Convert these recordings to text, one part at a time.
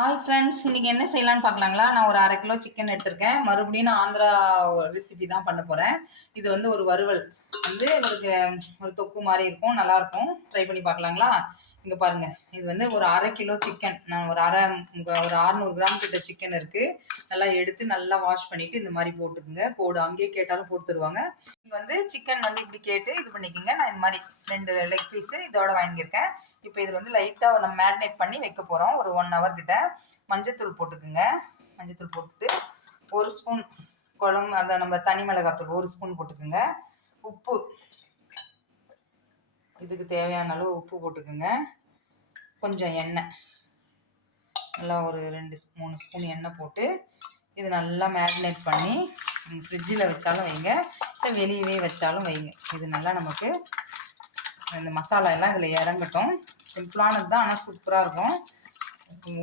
Hi friends, இன்னைக்கு என்ன செய்யலாம்னு பார்க்கலாங்களா? நான் ஒரு 1/2 கிலோ சிக்கன் எடுத்திருக்கேன். மறுபடியும் நான் ஆந்திரா ரெசிபி தான் பண்ண போகிறேன். இது வந்து ஒரு வறுவல் வந்து ஒரு தொக்கு மாதிரி இருக்கும், நல்லாயிருக்கும். ட்ரை பண்ணி பார்க்கலாங்களா? இங்கே பாருங்கள், இது வந்து ஒரு 1/2 கிலோ சிக்கன். நான் ஒரு 600 கிராம் கிட்ட சிக்கன் இருக்குது. நல்லா எடுத்து நல்லா வாஷ் பண்ணிவிட்டு இந்த மாதிரி போட்டுக்குங்க. கோடு அங்கேயே கேட்டாலும் போட்டு தருவாங்க. இங்கே வந்து சிக்கன் வந்து இப்படி கேட்டு இது பண்ணிக்கோங்க. நான் இந்த மாதிரி 2 லெக் பீஸு இதோட வாங்கியிருக்கேன். இப்போ இது வந்து லைட்டாக நம்ம மேரினேட் பண்ணி வைக்க போகிறோம். ஒரு 1 ஹவர் கிட்ட. மஞ்சத்தூள் போட்டுக்குங்க. மஞ்சத்தூள் போட்டுட்டு 1 ஸ்பூன் அதை நம்ம தனி மிளகாத்தூள் 1 ஸ்பூன் போட்டுக்குங்க. உப்பு, இதுக்கு தேவையான அளவு உப்பு போட்டுக்குங்க. கொஞ்சம் எண்ணெய், நல்லா ஒரு 3 ஸ்பூன் எண்ணெய் போட்டு இது நல்லா மேரினேட் பண்ணி ஃப்ரிட்ஜில் வச்சாலும் வைங்க, இல்லை வெளியவே வச்சாலும் வைங்க. இது நல்லா நமக்கு இந்த மசாலா எல்லாம் இதில் இறங்கட்டும். சிம்பிளானது தான், ஆனால் சூப்பராக இருக்கும்.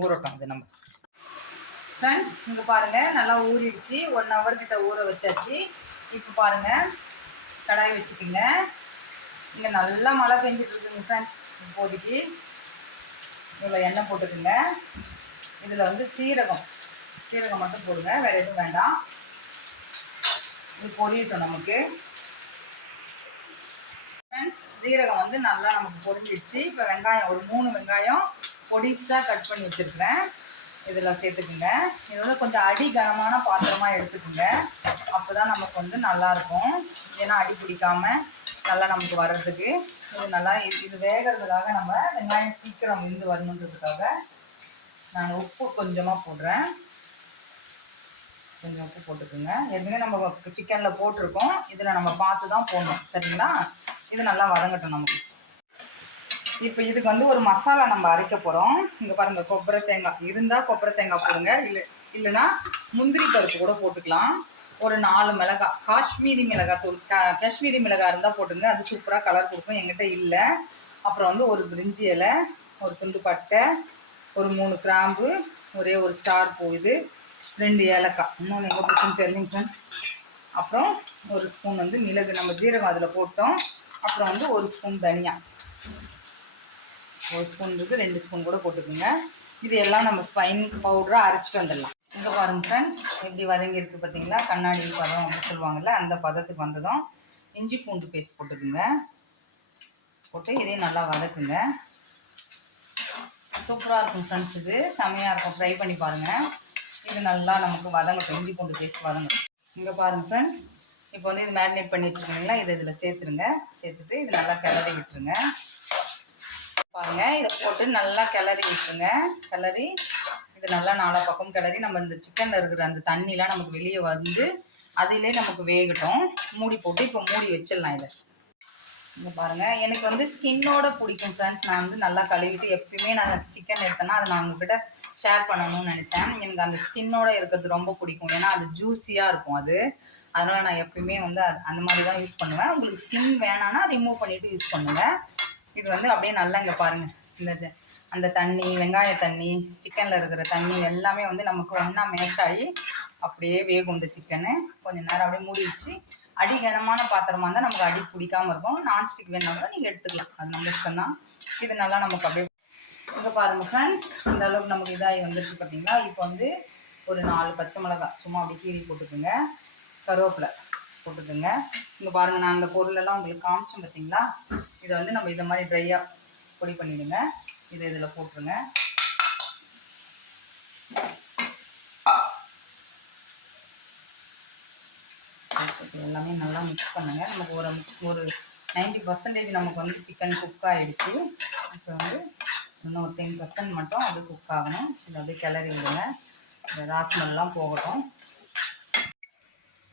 ஊறட்டும் இது நம்ம. ஃப்ரெண்ட்ஸ், இங்கே பாருங்கள், நல்லா ஊறிடுச்சு. 1 ஹவர் கிட்ட ஊற வச்சாச்சு. இப்போ பாருங்கள், கடாய் வச்சுக்கோங்க. இங்கே நல்லா மழை பெஞ்சிட்டு இருக்குங்க ஃப்ரெண்ட்ஸ். இப்போதைக்கு இவ்வளோ எண்ணெய் போட்டுக்குங்க. இதில் வந்து சீரகம் மட்டும் போடுங்க, வேறு எதுவும் வேண்டாம். இது பொரியட்டும் நமக்கு. ஃப்ரெண்ட்ஸ், சீரகம் வந்து நல்லா நமக்கு பொரிஞ்சிடுச்சு. இப்போ வெங்காயம் ஒரு 3 வெங்காயம் பொடிசாக கட் பண்ணி வச்சுருக்கிறேன், இதில் சேர்த்துக்குங்க. இது வந்து கொஞ்சம் அடி கனமான பாத்திரமாக எடுத்துக்குங்க. அப்போ தான் நமக்கு வந்து நல்லாயிருக்கும். ஏன்னா அடி பிடிக்காமல் நல்லா நமக்கு வர்றதுக்கு இது நல்லா இது வேகிறதுக்காக நம்ம வெங்காயம் சீக்கிரம் விழுந்து வரணுன்றதுக்காக நான் உப்பு கொஞ்சமாக போடுறேன். கொஞ்சம் உப்பு போட்டுக்குங்க. ஏற்கனவே நம்ம சிக்கனில் போட்டிருக்கோம், இதில் நம்ம பார்த்து தான் போடணும், சரிங்களா? இது நல்லா வதங்கட்டும் நமக்கு. இப்போ இதுக்கு வந்து ஒரு மசாலா நம்ம அரைக்க போகிறோம். இங்கே பாருங்கள், கொப்பரை தேங்காய் இருந்தால் கொப்பரை தேங்காய் போடுங்க, இல்லைன்னா முந்திரி பருப்பு கூட போட்டுக்கலாம். ஒரு 4 மிளகாய், காஷ்மீரி மிளகாய் தூள், காஷ்மீரி மிளகாய் இருந்தால் போட்டுங்க, அது சூப்பராக கலர் கொடுக்கும். எங்கிட்ட இல்லை. அப்புறம் வந்து ஒரு பிரிஞ்சி இலை, ஒரு துண்டு பட்டை, ஒரு 3 கிராம்பு, ஒரே ஒரு ஸ்டார் பூ, இது 2 ஏலக்காய், இன்னொன்று எங்கே போச்சுன்னு தெரியலைங்க ஃப்ரெண்ட்ஸ். அப்புறம் ஒரு ஸ்பூன் வந்து மிளகு, நம்ம ஜீரகம் அதில் போட்டோம். அப்புறம் வந்து 1 ஸ்பூன் தனியா, 1 ஸ்பூன் இருக்குது, 2 ஸ்பூன் கூட போட்டுக்கோங்க. இது எல்லாம் நம்ம ஸ்பைன் பவுடராக அரைச்சிட்டு வந்துடலாம். இங்கே பாருங்க ஃப்ரெண்ட்ஸ், எப்படி வதங்கி இருக்குது பார்த்தீங்களா? கண்ணாடி பதம் அப்படின்னு சொல்லுவாங்கள்ல, அந்த பதத்துக்கு வந்ததும் இஞ்சி பூண்டு பேஸ்ட் போட்டுக்குங்க. போட்டு இதையும் நல்லா வதக்குங்க. சூப்பராக இருக்கும் ஃப்ரெண்ட்ஸ், இது செமையாக இருக்கும். ட்ரை பண்ணி பாருங்கள். இது நல்லா நமக்கு வதங்கட்டும், இஞ்சி பூண்டு பேஸ்ட் வதங்கட்டும். இங்கே பாருங்கள் ஃப்ரெண்ட்ஸ், இப்போ வந்து இது மேரினேட் பண்ணி வச்சுருக்கீங்களா, இதில் சேர்த்துருங்க. சேர்த்துட்டு இது நல்லா கிளறி விட்டுருங்க. பாருங்கள், இதை போட்டு நல்லா கிளறி விட்டுருங்க. கிளறி இது நல்லா 4 பக்கம் கிளறி நம்ம இந்த சிக்கனில் இருக்கிற அந்த தண்ணிலாம் நமக்கு வெளியே வந்து அதிலே நமக்கு வேகட்டும். மூடி போட்டு இப்போ மூடி வச்சிடலாம். இதை இங்கே பாருங்கள், எனக்கு வந்து ஸ்கின்னோட பிடிக்கும் ஃப்ரெண்ட்ஸ். நான் வந்து நல்லா கழுவிட்டு எப்பயுமே நான் சிக்கன் எடுத்தேன்னா அதை நான் உங்ககிட்ட ஷேர் பண்ணணும்னு நினச்சேன். எனக்கு அந்த ஸ்கின்னோட இருக்கிறது ரொம்ப பிடிக்கும். ஏன்னா அது ஜூஸியாக இருக்கும் அது. அதனால் நான் எப்பயுமே வந்து அந்த மாதிரி தான் யூஸ் பண்ணுவேன். உங்களுக்கு ஸ்கின் வேணான்னா ரிமூவ் பண்ணிவிட்டு யூஸ் பண்ணுங்கள். இது வந்து அப்படியே நல்லா இங்கே பாருங்கள், இந்த அந்த தண்ணி, வெங்காய தண்ணி, சிக்கனில் இருக்கிற தண்ணி எல்லாமே வந்து நமக்கு ஒன்றா மேஷ் ஆகி அப்படியே வேகும் இந்த சிக்கனு. கொஞ்சம் நேரம் அப்படியே மூடி வச்சு, அடி கனமான பாத்திரமாக இருந்தால் நமக்கு அடி பிடிக்காமல் இருக்கும். நான்ஸ்டிக் வேணாலும் நீங்கள் எடுத்துக்கலாம், அது நம்ம இஷ்டம் தான். இது நல்லா நமக்கு அப்படியே இங்கே பாருங்கள் ஃப்ரெண்ட்ஸ், இந்த அளவுக்கு நமக்கு இதாகி வந்துருச்சு பார்த்தீங்களா? இப்போ வந்து ஒரு 4 பச்சை மிளகாய் சும்மா அப்படி கீறி போட்டுக்குங்க. கருவேப்பிலை போட்டுக்குங்க. இங்கே பாருங்கள், நான் அந்த பொருளெல்லாம் உங்களுக்கு காமிச்சேன் பார்த்தீங்களா? இதை வந்து நம்ம இதை மாதிரி ட்ரையாக பொடி பண்ணிவிடுங்க. இதை இதில் போட்டுருங்க. எல்லாமே நல்லா மிக்ஸ் பண்ணுங்கள். நமக்கு ஒரு 90% நமக்கு வந்து சிக்கன் குக் ஆகிடுச்சு. இப்போ வந்து இன்னும் ஒரு 10% மட்டும் அது குக் ஆகணும். இதை அப்படியே கிளறி விடுங்க. இந்த ராஸ்மெல்லாம் போகட்டும்.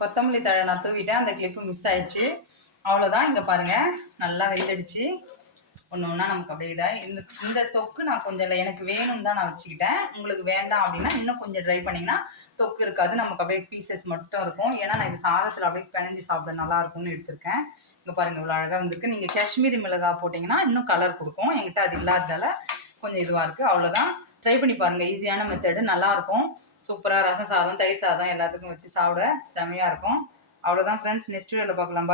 கொத்தமல்லி தழை நான் தூவிட்டேன், அந்த கிளிப்பு மிஸ் ஆயிடுச்சு. அவ்வளோதான். இங்கே பாருங்கள், நல்லா வெந்துடுச்சு. ஒன்று ஒன்றா நமக்கு அப்படியே இதாக இந்த தொக்கு நான் கொஞ்சம் இல்லை, எனக்கு வேணும்னு தான் நான் வச்சுக்கிட்டேன். உங்களுக்கு வேண்டாம் அப்படின்னா இன்னும் கொஞ்சம் ட்ரை பண்ணிங்கன்னா தொக்கு இருக்காது, நமக்கு அப்படியே பீசஸ் மட்டும் இருக்கும். ஏன்னா நான் இது சாதத்தில் அப்படியே பிணைஞ்சி சாப்பிட நல்லாயிருக்கும்னு எடுத்திருக்கேன். இங்கே பாருங்கள், இவ்வளோ அழகாக வந்துருக்கு. நீங்கள் காஷ்மீரி மிளகாய் போட்டிங்கன்னா இன்னும் கலர் கொடுக்கும். என்கிட்ட அது இல்லாததால் கொஞ்சம் இதுவாக இருக்குது. அவ்வளோதான். ட்ரை பண்ணி பாருங்கள், ஈஸியான மெத்தடு, நல்லாயிருக்கும். சூப்பராக ரசம் சாதம், தயிர் சாதம் எல்லாத்துக்கும் வச்சு சாப்பிட செமையாக இருக்கும். அவ்வளோதான் ஃப்ரெண்ட்ஸ், நெக்ஸ்ட் வீடியோவில் பார்க்கலாம்.